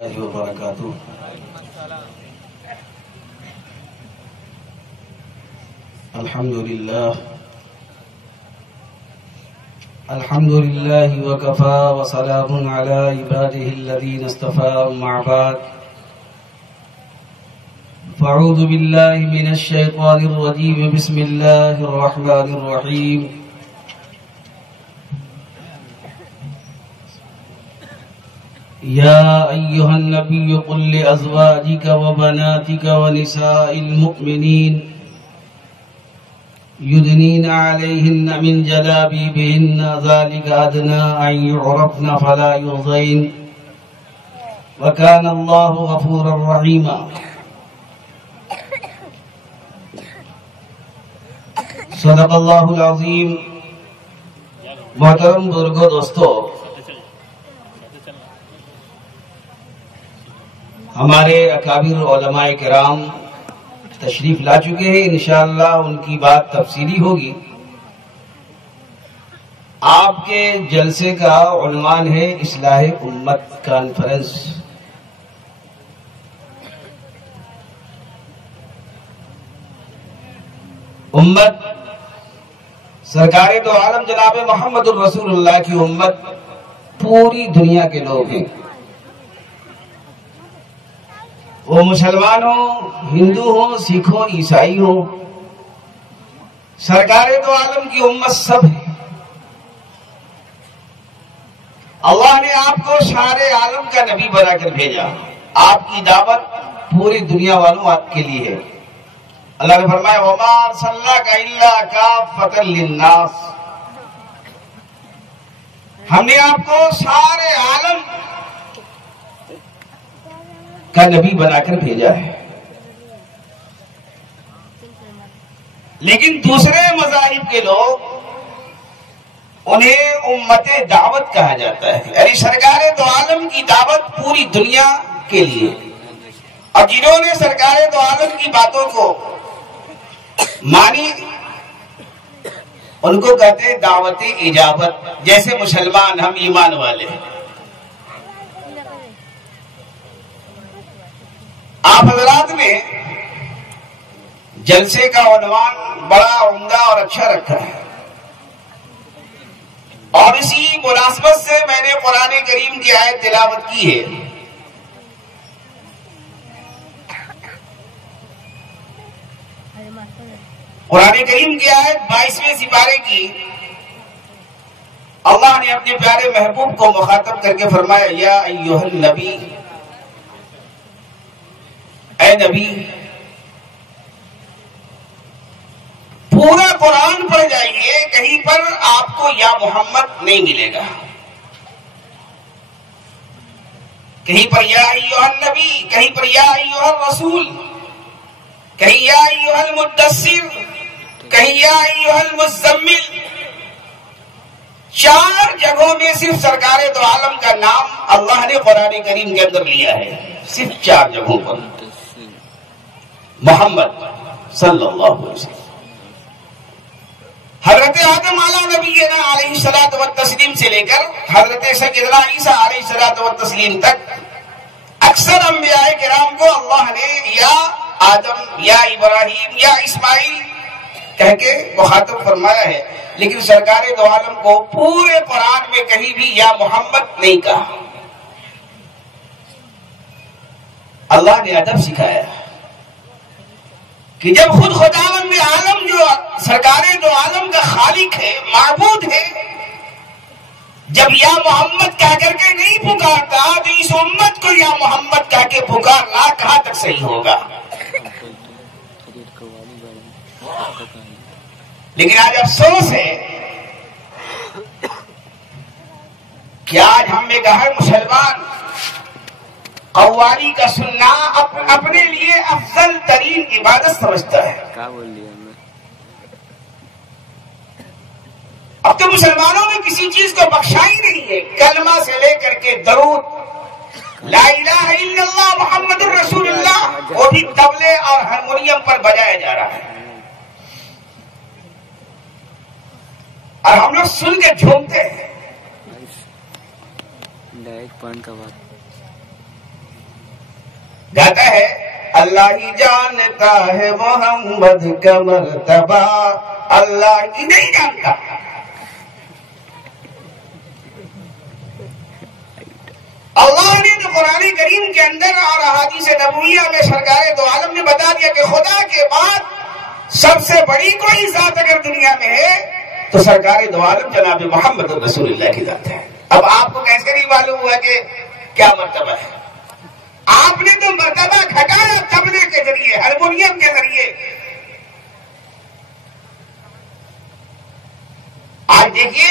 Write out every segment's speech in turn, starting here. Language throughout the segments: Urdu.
وبرکاتہ۔ الحمد للہ وکفا وسلام علی عباده الذین اصطفى، اما بعد فاعوذ باللہ من الشیطان الرجیم، بسم اللہ الرحمن الرحیم۔ يا أيها النبي قل لأزواجك وبناتك ونساء المؤمنين يدنين عليهن من جلابيبهن ذلك أدنى أن يعرفن فلا يؤذين وكان الله غفورا رحيما۔ صدق اللہ العظیم۔ محترم بزرگوں، دوستو، ہمارے اکابر علماء کرام تشریف لا چکے ہیں، انشاءاللہ ان کی بات تفصیلی ہوگی۔ آپ کے جلسے کا عنوان ہے اصلاح امت کانفرنس۔ امت سرکار دو عالم جناب محمد الرسول اللہ کی امت پوری دنیا کے لوگ ہیں، وہ مسلمان ہوں، ہندو ہوں، سکھ ہوں، عیسائی ہوں، سرکار دو عالم کی امت سب ہے۔ اللہ نے آپ کو سارے عالم کا نبی بنا کر بھیجا، آپ کی دعوت پوری دنیا والوں آپ کے لیے ہے۔ اللہ نے فرمایا وَمَا أَرْسَلْنَاكَ إِلَّا كَافَّةً لِلنَّاسِ، ہم نے آپ کو سارے عالم کا نبی بنا کر بھیجا ہے۔ لیکن دوسرے مذاہب کے لوگ انہیں امت دعوت کہا جاتا ہے، یعنی سرکار دو عالم کی دعوت پوری دنیا کے لیے، اور جنہوں نے سرکار دو عالم کی باتوں کو مانی ان کو کہتے ہیں دعوت اجابت، جیسے مسلمان ہم ایمان والے۔ آپ حضرات نے جلسے کا عنوان بڑا عمدہ اور اچھا رکھا ہے، اور اسی مناسبت سے میں نے قرآن کریم کی آیت تلاوت کی ہے۔ قرآن کریم کی آیت 22ویں سپارے کی، اللہ نے اپنے پیارے محبوب کو مخاطب کر کے فرمایا یا ایھا النبی، اے نبی۔ پورا قرآن پڑھ جائیے، کہیں پر آپ کو یا محمد نہیں ملے گا، کہیں پر یا ایھا النبی، کہیں پر یا ایھا الرسول، کہیں یا ایھا المدثر، کہیں یا ایھا المزمل۔ 4 جگہوں میں صرف سرکار دو عالم کا نام اللہ نے قرآن کریم کے اندر لیا ہے، صرف 4 جگہوں پر۔ محمد صلی اللہ علیہ وسلم، حضرت آدم علیہ نبینا علیہ الصلوۃ والتسلیم سے لے کر حضرت سیدنا عیسیٰ علیہ الصلوۃ والتسلیم تک اکثر انبیاء کرام کو اللہ نے یا آدم، یا ابراہیم، یا اسماعیل کہہ کے مخاطب فرمایا ہے، لیکن سرکار دو عالم کو پورے قرآن میں کہیں بھی یا محمد نہیں کہا۔ اللہ نے ادب سکھایا کہ جب خود خداوند عالم جو سرکار دو عالم کا خالق ہے، معبود ہے، جب یا محمد کہہ کر کے نہیں پکارتا تو اس امت کو یا محمد کہہ کے پکارنا کہاں تک صحیح ہوگا؟ لیکن آج افسوس ہے کہ آج ہم میں کا ہر مسلمان قوالی کا سننا اپنے لیے افضل ترین عبادت سمجھتا ہے۔ اب تو مسلمانوں نے کسی چیز کو بخشا ہی نہیں ہے، کلمہ سے لے کر کے درود لا الہ الا اللہ محمد الرسول اللہ، وہ بھی طبلے اور ہارمونیم پر بجایا جا رہا ہے، اور ہم لوگ سن کے جھومتے ہیں۔ گاتا ہے اللہ ہی جانتا ہے محمد کا مرتبہ، اللہ ہی نہیں جانتا۔ اللہ نے تو قرآن کریم کے اندر اور احادیث نبویہ میں سرکار دو عالم نے بتا دیا کہ خدا کے بعد سب سے بڑی کوئی ذات اگر دنیا میں ہے تو سرکار دو عالم جناب محمد رسول اللہ کی ذات ہے۔ اب آپ کو کیسے نہیں معلوم ہوا کہ کیا مرتبہ ہے؟ آپ نے تو مرتبہ گھٹایا تبلے کے ذریعے، ہارمونیم کے ذریعے۔ آج دیکھیے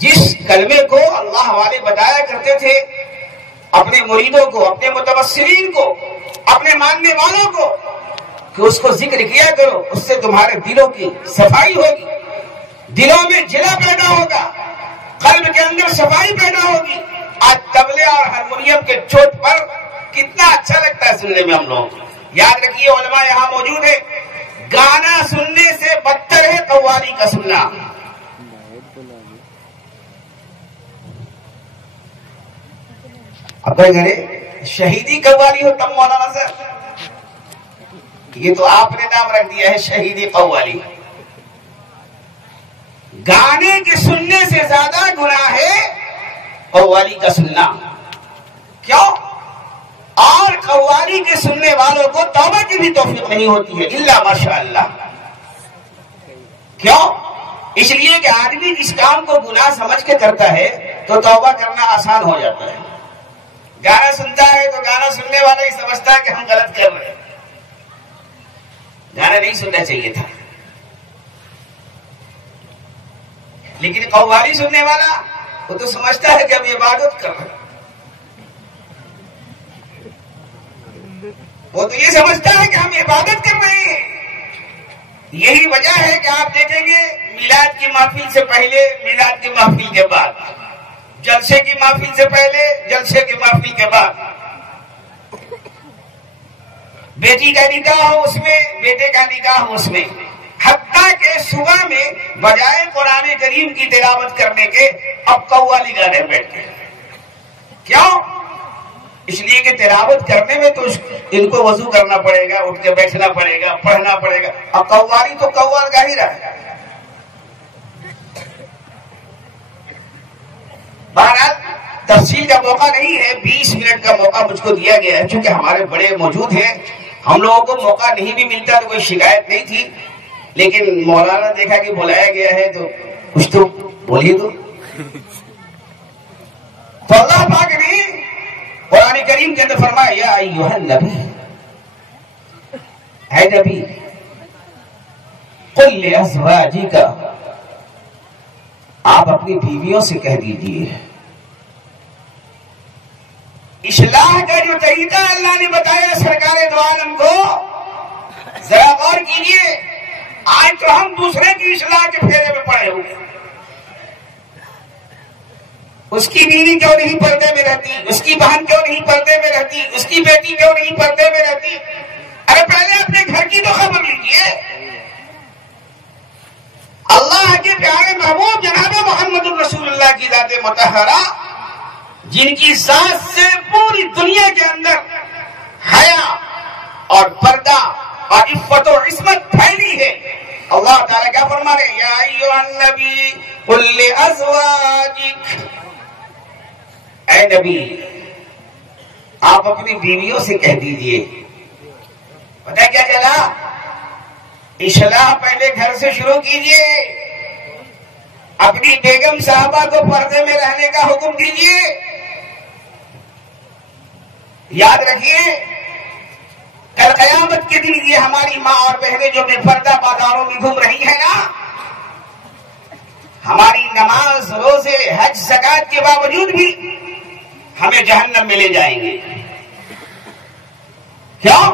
جس کلمے کو اللہ والے بتایا کرتے تھے اپنے مریدوں کو، اپنے متوسلین کو، اپنے ماننے والوں کو کہ اس کو ذکر کیا کرو، اس سے تمہارے دلوں کی صفائی ہوگی، دلوں میں جلا پیدا ہوگا، قلب کے اندر صفائی پیدا ہوگی۔ آج تبلے اور ہارمونیم کے چوٹ پر کتنا اچھا لگتا ہے سننے میں ہم لوگ۔ یاد رکھیے علماء یہاں موجود ہے، گانا سننے سے بدتر ہے قوالی کا سننا۔ اب گھرے شہیدی قوالی ہو تب مولانا صاحب، یہ تو آپ نے نام رکھ دیا ہے شہیدی قوالی۔ گانے کے سننے سے زیادہ گناہ ہے قوالی کا سننا۔ کیوں؟ اور قوالی کے سننے والوں کو توبہ کی بھی توفیق نہیں ہوتی ہے الا ماشاءاللہ۔ کیوں؟ اس لیے کہ آدمی جس کام کو گناہ سمجھ کے کرتا ہے تو توبہ کرنا آسان ہو جاتا ہے۔ گانا سنتا ہے تو گانا سننے والا ہی سمجھتا ہے کہ ہم غلط کر رہے ہیں، گانا نہیں سننا چاہیے تھا۔ لیکن قوالی سننے والا وہ تو سمجھتا ہے کہ ہم عبادت کر رہے ہیں، وہ تو یہ سمجھتا ہے کہ ہم عبادت کر رہے ہیں۔ یہی وجہ ہے کہ آپ دیکھیں گے میلاد کی محفل سے پہلے، میلاد کی محفل کے بعد، جلسے کی محفل سے پہلے، جلسے کی محفل کے بعد، بیٹی کا نکاح ہو اس میں، بیٹے کا نکاح ہو اس میں، حتیٰ کہ صبح میں بجائے قرآن کریم کی تلاوت کرنے کے اب قوالی گانے بیٹھ گئے۔ کیوں؟ اس لیے کہ تلاوت کرنے میں تو ان کو وضو کرنا پڑے گا، اٹھ کے بیٹھنا پڑے گا، پڑھنا پڑے گا، اب قوالی تو قوال گا ہی رہا ہے۔ بہرحال تفصیل کا موقع نہیں ہے، 20 منٹ کا موقع مجھ کو دیا گیا ہے، چونکہ ہمارے بڑے موجود ہیں، ہم لوگوں کو موقع نہیں بھی ملتا تو کوئی شکایت نہیں تھی، لیکن مولانا دیکھا کہ بلایا گیا ہے تو کچھ تو بولیے تو اللہ پاک نے قرآن کریم کے اندر فرمایا یا ایھا النبی، اے نبی، قل لازواجک، آپ اپنی بیویوں سے کہہ دیجئے۔ اصلاح کا جو طریقہ اللہ نے بتایا سرکار دو عالم کو، ذرا غور کیجئے۔ آج تو ہم دوسرے کی اصلاح کے پھیرے میں پڑے ہوئے، اس کی بیوی کیوں نہیں پردے میں رہتی، اس کی بہن کیوں نہیں پردے میں رہتی، اس کی بیٹی کیوں نہیں پردے میں رہتی۔ ارے پہلے اپنے گھر کی تو خبر لیجئے۔ اللہ کے پیارے محبوب جناب محمد الرسول اللہ کی ذات مطہرہ، جن کی ذات سے پوری دنیا کے اندر حیا اور پردہ اور عفت و عصمت پھیلی ہے، اللہ تعالیٰ کیا فرما رہے ہیں؟ یا ایھا النبی قل لازواجک، اے نبی آپ اپنی بیویوں سے کہہ دیجئے۔ پتہ کیا چلا؟ اصلاح پہلے گھر سے شروع کیجئے، اپنی بیگم صاحبہ کو پردے میں رہنے کا حکم دیجئے۔ یاد رکھیے کل قیامت کے دن یہ ہماری ماں اور بہنیں جو بے پردہ بازاروں میں گھوم رہی ہیں نا، ہماری نماز، روزے، حج، زکات کے باوجود بھی ہمیں جہنم میں لے جائیں گے۔ کیوں؟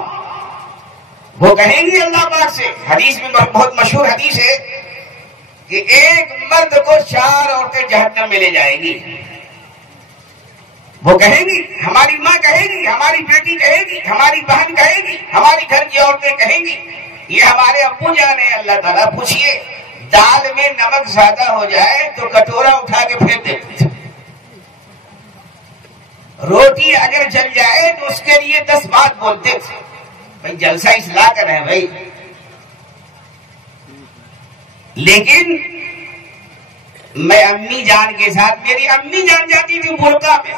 وہ کہیں گی اللہ پاک سے، حدیث میں بہت مشہور حدیث ہے کہ ایک مرد کو 4 عورتیں جہنم میں لے جائیں گی۔ وہ کہیں گی، ہماری ماں کہے گی، ہماری بیٹی کہے گی، ہماری بہن کہے گی، ہماری گھر کی عورتیں کہیں گی، یہ ہمارے ابو جان ہیں۔ اللہ تعالیٰ پوچھئے دال میں نمک زیادہ ہو جائے تو کٹورا اٹھا کے پھینک دیتے تھے، روٹی اگر جل جائے تو اس کے لیے 10 بات بولتے تھے، بھائی جلسہ اصلاح کا ہے بھائی. لیکن میں امی جان کے ساتھ، میری امی جان جاتی تھی برقع میں،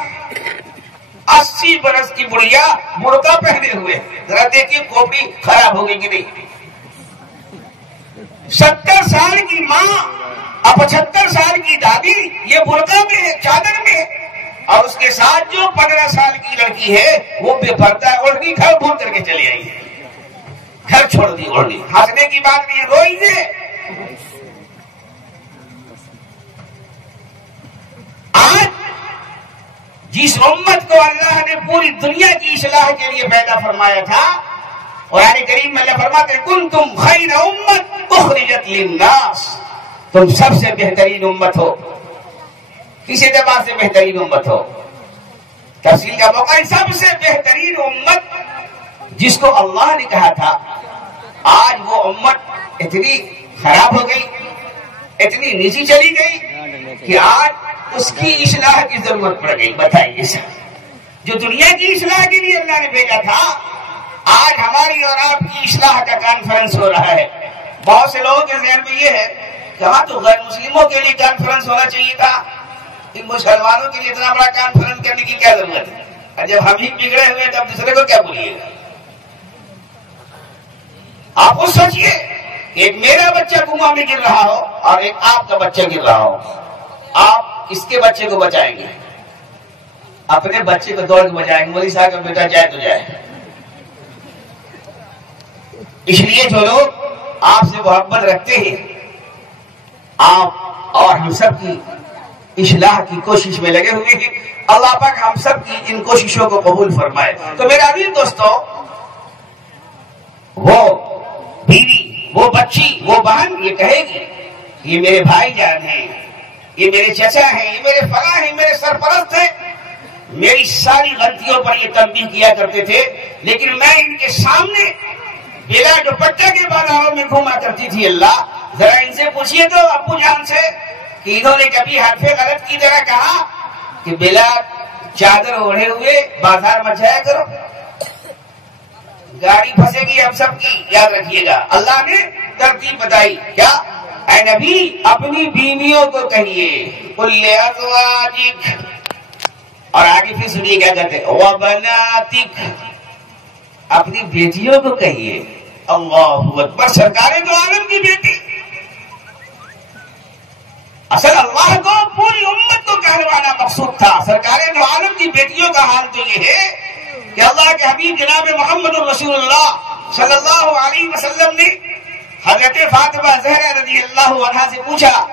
80 برس کی بڑھیا برقع پہنے ہوئے، ذرا دیکھیے کھوپڑی خراب ہو گئی کہ نہیں. 70 سال کی ماں اور 75 سال کی دادی یہ برقع میں ہے، چادر میں ہے، اور اس کے ساتھ جو 15 سال کی لڑکی ہے وہ بے پردہ اوڑھنی گھر بھول کر کے چلی آئی ہے، گھر چھوڑ دی اوڑھنی. ہنسنے کی بات نہیں، روئی دے. آج جس امت کو اللہ نے پوری دنیا کی اصلاح کے لیے پیدا فرمایا تھا، قرآن کریم میں اللہ فرماتے ہیں کنتم خیر امت اخرجت للناس، تم سب سے بہترین امت ہو. کس اعتبار سے بہترین امت ہو؟ تفصیل کا موقع ہے. سب سے بہترین امت جس کو اللہ نے کہا تھا، آج وہ امت اتنی خراب ہو گئی، اتنی نیچی چلی گئی کہ آج اس کی اصلاح کی ضرورت پڑ گئی. بتائیے جو دنیا کی اصلاح کے لیے اللہ نے بھیجا تھا، آج ہماری اور آپ کی اصلاح کا کانفرنس ہو رہا ہے. بہت سے لوگوں کے ذہن میں یہ ہے کہ ہاں تو غیر مسلموں کے لیے کانفرنس ہونا چاہیے تھا، ان مسلمانوں کے لیے اتنا بڑا کانفرنس کرنے کی کیا ضرورت ہے؟ اور جب ہم ہی بگڑے ہوئے تب دوسرے کو کیا بولیے گا؟ آپ خود سوچئے، ایک میرا بچہ کنواں میں گر رہا ہو اور ایک آپ کا بچہ گر رہا ہو، آپ کس کے بچے کو بچائیں گے؟ اپنے بچے کو دوڑ کے بچائیں گے. مولوی صاحب کا بیٹا جائے تو جائے. اس لیے جو لوگ آپ سے محبت رکھتے ہیں، آپ اور ہم سب کی اصلاح کی کوشش میں لگے ہوئے ہیں. اللہ پاک ہم سب کی ان کوششوں کو قبول فرمائے. تو میرا عزیز دوستو، وہ بیوی، وہ بچی، وہ بہن یہ کہے گی یہ میرے بھائی جان ہیں، یہ میرے چچا ہیں، یہ میرے فلاں ہیں، میرے سرپرست ہیں، میری ساری غلطیوں پر یہ تنبیہ کیا کرتے تھے، لیکن میں ان کے سامنے بلا دوپٹہ کے بازاروں میں گھوما کرتی تھی. اللہ ذرا ان سے پوچھئے تو ابو جان سے کہ انہوں نے کبھی حرف غلط کی طرح کہا کہ بلا چادر اوڑھے ہوئے بازار مت جایا کرو، گاڑی پھنسے گی ہم سب کی، یاد رکھیے گا. اللہ نے ترتیب بتائی کیا؟ اے نبی اپنی بیویوں کو کہیے قل لأزواجک، اور آگے پھر سنیے کیا کہتے ہیں وبناتک، اپنی بیٹیوں کو کہیے. اللہ اکبر. سرکار دو عالم کی بیٹی، اصل اللہ کو پوری امت کو کہلوانا مقصود تھا. سرکار دو عالم کی بیٹیوں کا حال تو یہ ہے کہ اللہ کے حبیب جناب محمد رسول اللہ صلی اللہ علیہ وسلم نے حضرت فاطمہ زہرا رضی اللہ عنہا سے پوچھا،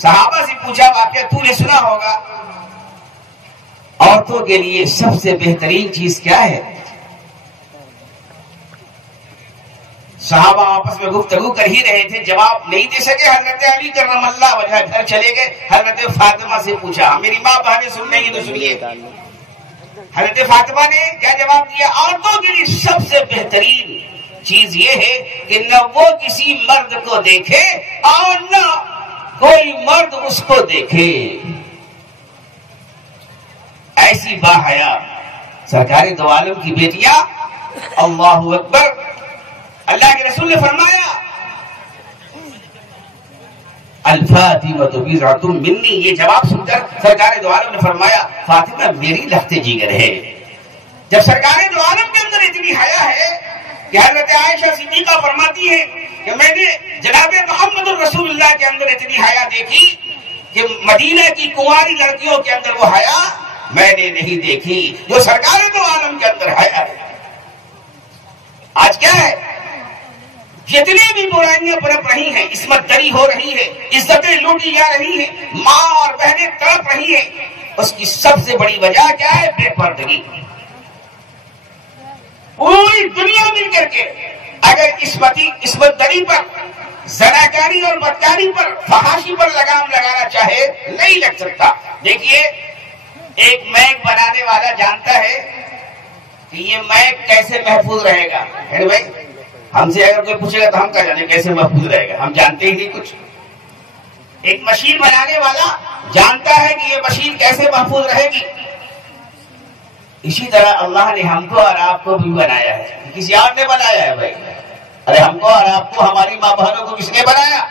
صحابہ سے پوچھا، واقعہ تو نے سنا ہوگا، عورتوں کے لیے سب سے بہترین چیز کیا ہے؟ صحابہ آپس میں گفتگو کر ہی رہے تھے، جواب نہیں دے سکے. حضرت علی کرم اللہ وجہ گھر چلے گئے، حضرت فاطمہ سے پوچھا. میری ماں بہنیں سن رہی ہیں تو سنیے. حضرت فاطمہ نے کیا جواب دیا؟ عورتوں کے لیے سب سے بہترین چیز یہ ہے کہ نہ وہ کسی مرد کو دیکھے اور نہ کوئی مرد اس کو دیکھے. ایسی باحیا سرکار دو عالم کی بیٹیاں. اللہ اکبر. اللہ کے رسول نے فرمایا الفاطمۃ بضعۃ منی، یہ جواب سن کر سرکار دو عالم نے فرمایا فاطمہ میری لخت جگر ہے. جب سرکار دو عالم کے اندر اتنی حیا ہے کہ حضرت عائشہ صدیقہ فرماتی ہے کہ میں نے جناب محمد الرسول اللہ کے اندر اتنی حیا دیکھی کہ مدینہ کی کنواری لڑکیوں کے اندر وہ حیا میں نے نہیں دیکھی جو سرکار دو عالم کے اندر حیا ہے. آج کیا ہے؟ جتنی بھی برائیاں پنپ رہی ہیں، عصمت دری ہو رہی ہے، عزتیں لوٹی جا رہی ہیں، ماں اور بہنیں تڑپ رہی ہیں، اس کی سب سے بڑی وجہ کیا ہے؟ بے پردگی. پوری دنیا مل کر کے اگر عصمت دری پر، زناکاری اور بدکاری پر، فحاشی پر لگام لگانا چاہے نہیں لگ سکتا. دیکھیے ایک میک بنانے والا جانتا ہے کہ یہ میک کیسے محفوظ رہے گا. بھائی ہم سے اگر کوئی پوچھے گا تو ہم کیا جانے کیسے محفوظ رہے گا، ہم جانتے ہی نہیں کچھ. ایک مشین بنانے والا جانتا ہے کہ یہ مشین کیسے محفوظ رہے گی. اسی طرح اللہ نے ہم کو اور آپ کو بھی بنایا ہے، کسی اور نے بنایا ہے بھائی؟ ارے ہم کو اور آپ کو، ہماری ماں بہنوں کو کس نے بنایا؟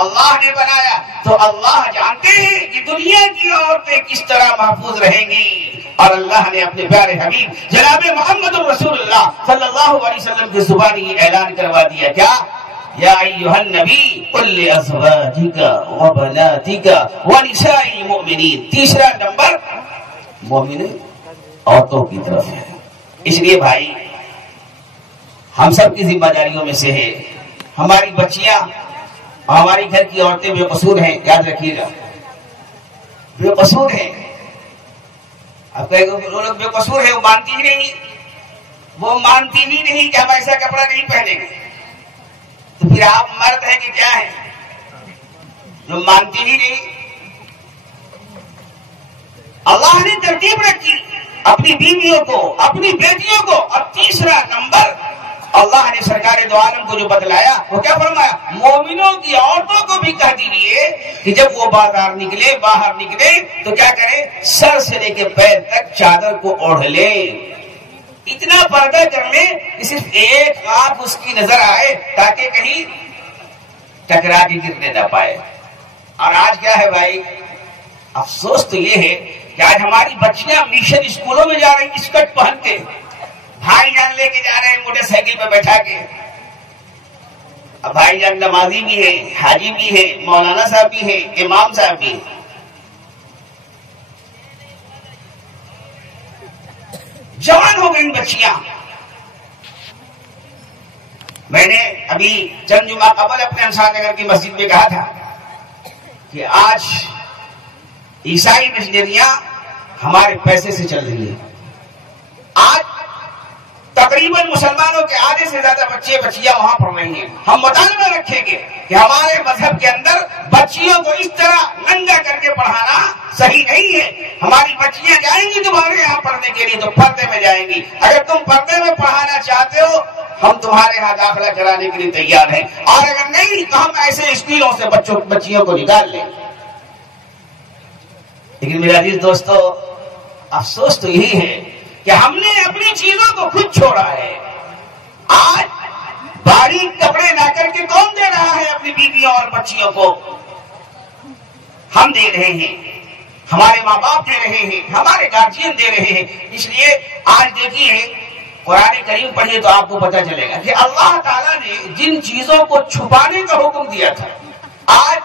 اللہ نے بنایا۔ تو اللہ جانتے ہیں کہ دنیا کی عورتیں کس طرح محفوظ رہیں گی، اور اللہ نے اپنے پیارے حبیب جناب محمد رسول اللہ صلی اللہ علیہ وسلم کی زبانی یہ اعلان کروا دیا، کیا؟ یا ایھا النبی قل لازواجک وبناتک ونساء المؤمنین۔ تیسرا نمبر مومن عورتوں کی طرف ہے۔ اس لیے بھائی ہم سب کی ذمہ داریوں میں سے ہے، ہماری بچیاں، ہماری گھر کی عورتیں بے قصور ہیں، یاد رکھیے گا، بے قصور ہیں۔ اب کہے گا وہ لوگ بے قصور ہیں، وہ مانتی ہی نہیں، وہ مانتی ہی نہیں کہ ہم ایسا کپڑا نہیں پہنیں گے، تو پھر آپ مرد ہیں کہ کیا ہے جو مانتی ہی نہیں؟ اللہ نے ترتیب رکھی اپنی بیویوں کو، اپنی بیٹیوں کو۔ اور تیسرا نمبر اللہ نے سرکار دو عالم کو جو بتلایا وہ کیا فرمایا؟ مومنوں کی عورتوں کو بھی کہہ دیجیے کہ جب وہ بازار نکلے، باہر نکلے تو کیا کرے؟ سر سے لے کے پیر تک چادر کو اوڑھ لے، اتنا پردہ کر لے کہ صرف ایک آنکھ اس کی نظر آئے تاکہ کہیں ٹکرا کے گرنے نہ پائے۔ اور آج کیا ہے بھائی؟ افسوس تو یہ ہے کہ آج ہماری بچیاں مشن اسکولوں میں جا رہی ہیں اسکرٹ پہن کے، بھائی جان لے کے جا رہے ہیں موٹر سائیکل پہ بیٹھا کے۔ اب بھائی جان نمازی بھی ہے، حاجی بھی ہے، مولانا صاحب بھی ہے، امام صاحب بھی ہے۔ جوان ہو گئی بچیاں۔ میں نے ابھی چند جمعہ قبل اپنے انصار نگر کی مسجد میں کہا تھا کہ آج عیسائی مشنریاں ہمارے پیسے سے چل رہی ہیں۔ آج تقریباً مسلمانوں کے آدھے سے زیادہ بچے بچیاں وہاں پڑھ رہی ہیں۔ ہم مطالبہ رکھیں گے کہ ہمارے مذہب کے اندر بچیوں کو اس طرح ننگا کر کے پڑھانا صحیح نہیں ہے۔ ہماری بچیاں جائیں گی تمہارے یہاں پڑھنے کے لیے تو پردے میں جائیں گی۔ اگر تم پردے میں پڑھانا چاہتے ہو ہم تمہارے یہاں داخلہ کرانے کے لیے تیار ہیں، اور اگر نہیں تو ہم ایسے اسکولوں سے بچیوں کو نکال لیں۔ لیکن میرے عزیز دوستو، افسوس تو یہی ہے کہ ہم نے اپنی چیزوں کو خود چھوڑا ہے۔ آج باریک کپڑے لا کر کے کون دے رہا ہے اپنی بیویوں اور بچیوں کو؟ ہم دے رہے ہیں، ہمارے ماں باپ دے رہے ہیں، ہمارے گارجین دے رہے ہیں۔ اس لیے آج دیکھیے قرآن کریم پڑھیے تو آپ کو پتہ چلے گا کہ اللہ تعالیٰ نے جن چیزوں کو چھپانے کا حکم دیا تھا آج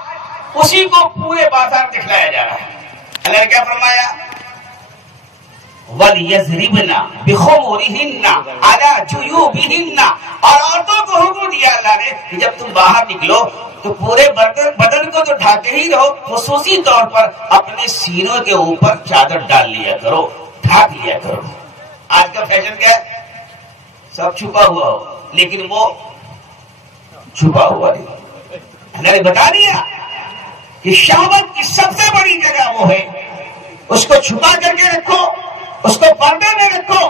اسی کو پورے بازار دکھلایا جا رہا ہے۔ اللہ نے کیا فرمایا؟ وَلْيَضْرِبْنَ بِخُمُرِهِنَّ عَلَى جُيُوبِهِنَّ، اور عورتوں کو حکم دیا اللہ نے کہ جب تم باہر نکلو تو پورے بدن کو تو ڈھانکے ہی رہو، خصوصی طور پر اپنے سینوں کے اوپر چادر ڈال لیا کرو، ڈھانک لیا کرو۔ آج کا فیشن کیا ہے؟ سب چھپا ہوا ہو، لیکن وہ چھپا ہوا نہیں۔ اللہ نے بتا دیا کہ شہوت کی سب سے بڑی جگہ وہ ہے، اس کو چھپا کر کے رکھو، اس کو پردے میں رکھو۔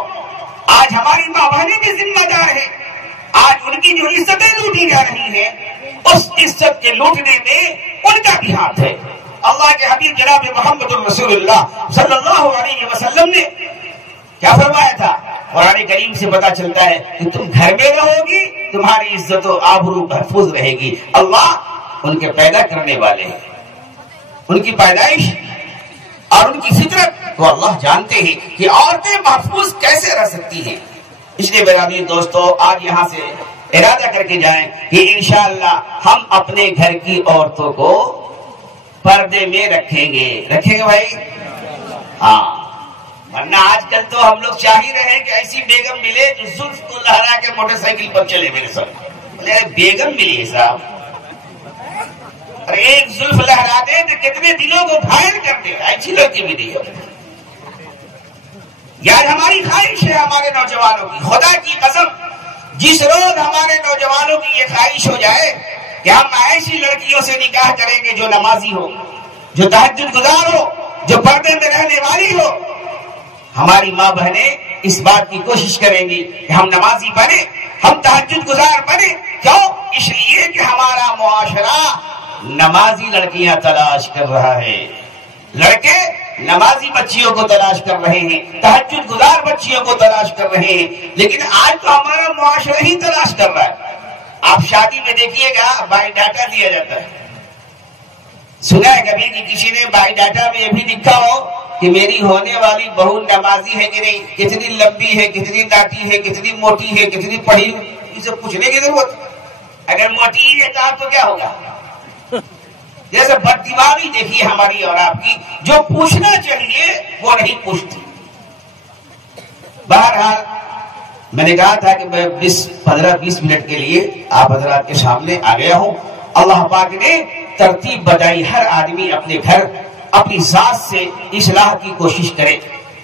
آج ہماری ماں بہنیں بھی ذمہ دار ہیں، آج ان کی جو عزتیں لوٹی جا رہی ہیں اس عزت کے لوٹنے میں ان کا بھی ہاتھ ہے۔ اللہ کے حبیب جناب محمد رسول اللہ صلی اللہ علیہ وسلم نے کیا فرمایا تھا؟ قرآن کریم سے پتا چلتا ہے کہ تم گھر میں رہو گی تمہاری عزت و آبرو محفوظ رہے گی۔ اللہ ان کے پیدا کرنے والے ہیں، ان کی پیدائش اور ان کی فطرت کو اللہ جانتے ہیں کہ عورتیں محفوظ کیسے رہ سکتی ہیں۔ اس لیے میرا بھی دوستو آج یہاں سے ارادہ کر کے جائیں کہ انشاءاللہ ہم اپنے گھر کی عورتوں کو پردے میں رکھیں گے بھائی؟ ہاں، ورنہ آج کل تو ہم لوگ چاہ ہی رہے ہیں کہ ایسی بیگم ملے جو زلف کو لہرا کے موٹر سائیکل پر چلے میرے ساتھ۔ بیگم ملی ہے صاحب، اور ایک زلف لہرا دے تو کتنے دلوں کو گھائل کر دے، ایسی لڑکی ملی ہے۔ یار ہماری خواہش ہے ہمارے نوجوانوں کی، خدا کی قسم جس روز ہمارے نوجوانوں کی یہ خواہش ہو جائے کہ ہم ایسی لڑکیوں سے نکاح کریں گے جو نمازی ہو، جو تہجد گزار ہو، جو پردے میں رہنے والی ہو، ہماری ماں بہنیں اس بات کی کوشش کریں گی کہ ہم نمازی بنے، ہم تہجد گزار بنے۔ کیوں؟ اس لیے کہ ہمارا معاشرہ نمازی لڑکیاں تلاش کر رہا ہے، لڑکے نمازی بچیوں کو تلاش کر رہے ہیں، تہجد گزار بچیوں کو تلاش کر رہے ہیں، لیکن آج تو ہمارا معاشرہ ہی تلاش کر رہا ہے۔ آپ شادی میں دیکھیے گا بائی ڈاٹا دیا جاتا ہے۔ سنا ہے کبھی کہ کسی نے بائی ڈاٹا میں یہ بھی لکھا ہو کہ میری ہونے والی بہو نمازی ہے کہ نہیں، کتنی لمبی ہے، کتنی ڈاٹی ہے، کتنی موٹی ہے، کتنی پڑھی، یہ سب پوچھنے کی ضرورت؟ اگر موٹی ہے تو کیا ہوگا؟ جیسے بد دماغی دیکھیے ہماری اور آپ کی، جو پوچھنا چاہیے وہ نہیں پوچھتی۔ بہرحال میں نے کہا تھا کہ میں 15-20 منٹ کے لیے آپ حضرات کے سامنے آ گیا ہوں۔ اللہ پاک نے ترتیب بتائی، ہر آدمی اپنے گھر اپنی ذات سے اصلاح کی کوشش کرے۔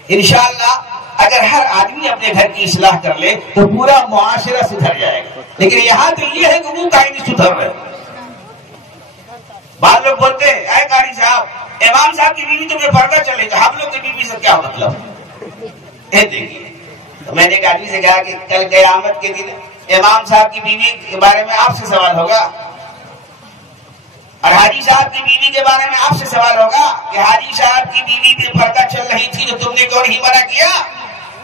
انشاءاللہ اگر ہر آدمی اپنے گھر کی اصلاح کر لے تو پورا معاشرہ سدھر جائے گا، لیکن یہاں تو یہ ہے کہ وہ کہیں نہیں سدھر رہے۔ بعض لوگ بولتے ہیں اے قاری صاحب، امام صاحب کی بیوی تو بے پردہ چلے گا، ہم لوگ کی بیوی سے کیا مطلب؟ دیکھیے، تو میں نے ایک آدمی سے کہا کہ کل قیامت کے دن امام صاحب کی بیوی کے بارے میں آپ سے سوال ہوگا، اور حاجی صاحب کی بیوی کے بارے میں آپ سے سوال ہوگا کہ حاجی صاحب کی بیوی بے پردہ چل رہی تھی تو تم نے کیوں نہیں منع کیا؟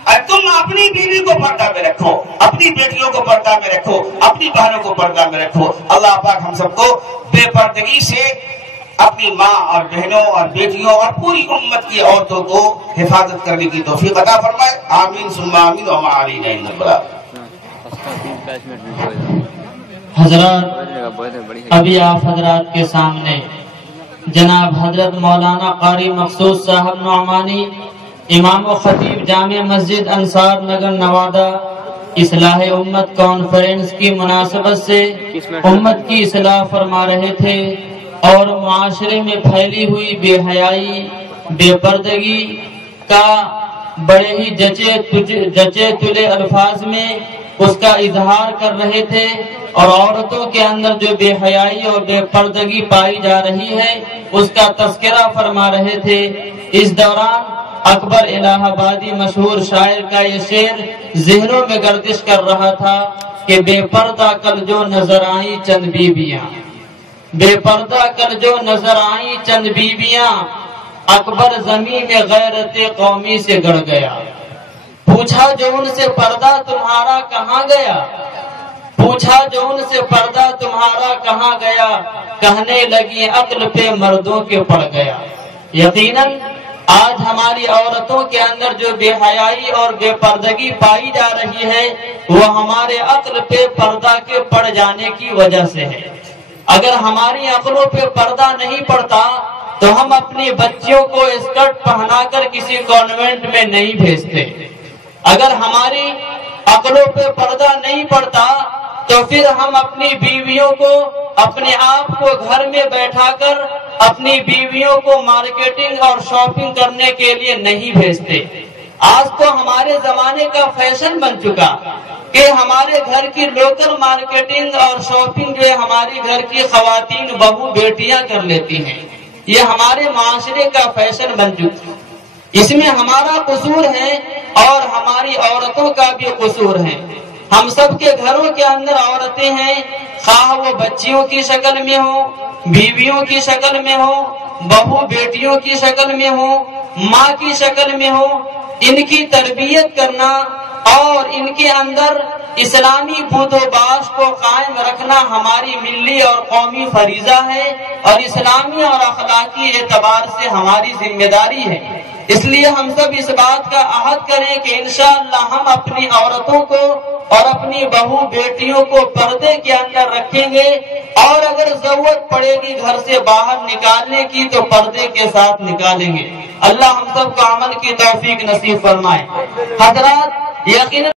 اور تم اپنی بیوی کو پردہ میں رکھو، اپنی بیٹیوں کو پردہ میں رکھو، اپنی بہنوں کو پردہ میں رکھو۔ اللہ پاک ہم سب کو بے پردگی سے اپنی ماں اور بہنوں اور بیٹیوں اور پوری امت کی عورتوں کو حفاظت کرنے کی توفیق عطا فرمائے۔ آمین ثم آمین وما علینا الا البلاغ۔ حضرات، ابھی آپ حضرات کے سامنے جناب حضرت مولانا قاری مقصود صاحب نعمانی، امام و خطیب جامع مسجد انصار نگر نوادہ، اصلاح امت کانفرنس کی مناسبت سے امت کی اصلاح فرما رہے تھے، اور معاشرے میں پھیلی ہوئی بے حیائی، بے پردگی کا بڑے ہی جچے تلے الفاظ میں اس کا اظہار کر رہے تھے، اور عورتوں کے اندر جو بے حیائی اور بے پردگی پائی جا رہی ہے اس کا تذکرہ فرما رہے تھے۔ اس دوران اکبر الہ آبادی مشہور شاعر کا یہ شعر ذہنوں میں گردش کر رہا تھا کہ بے پردہ کل جو نظر آئیں چند بیویاں، بے پردہ کل جو نظر آئیں چند بیویاں، اکبر زمین میں غیرت قومی سے گڑ گیا۔ پوچھا جو ان سے پردہ تمہارا کہاں گیا، پوچھا جو ان سے پردہ تمہارا کہاں گیا، کہنے لگی عقل پہ مردوں کے پڑ گیا۔ یقیناً آج ہماری عورتوں کے اندر جو بے حیائی اور بے پردگی پائی جا رہی ہے وہ ہمارے عقل پہ پردہ کے پڑ جانے کی وجہ سے ہے۔ اگر ہماری عقلوں پہ پردہ نہیں پڑتا تو ہم اپنی بچیوں کو اسکرٹ پہنا کر کسی کانوینٹ میں نہیں بھیجتے۔ اگر ہماری عقلوں پہ پردہ نہیں پڑتا تو پھر ہم اپنی بیویوں کو، اپنے آپ کو گھر میں بیٹھا کر اپنی بیویوں کو مارکیٹنگ اور شاپنگ کرنے کے لیے نہیں بھیجتے۔ آج تو ہمارے زمانے کا فیشن بن چکا کہ ہمارے گھر کی لوکل مارکیٹنگ اور شاپنگ جو ہماری گھر کی خواتین بہو بیٹیاں کر لیتی ہیں، یہ ہمارے معاشرے کا فیشن بن چکا۔ اس میں ہمارا قصور ہے اور ہماری عورتوں کا بھی قصور ہے۔ ہم سب کے گھروں کے اندر عورتیں ہیں، خواہ وہ بچیوں کی شکل میں ہو، بیویوں کی شکل میں ہو، بہو بیٹیوں کی شکل میں ہو، ماں کی شکل میں ہو، ان کی تربیت کرنا اور ان کے اندر اسلامی بود و باش کو قائم رکھنا ہماری ملی اور قومی فریضہ ہے، اور اسلامی اور اخلاقی اعتبار سے ہماری ذمہ داری ہے۔ اس لیے ہم سب اس بات کا عہد کریں کہ انشاءاللہ ہم اپنی عورتوں کو اور اپنی بہو بیٹیوں کو پردے کے اندر رکھیں گے، اور اگر ضرورت پڑے گی گھر سے باہر نکالنے کی تو پردے کے ساتھ نکالیں گے۔ اللہ ہم سب کو عمل کی توفیق نصیب فرمائے۔ حضرات، یقیناً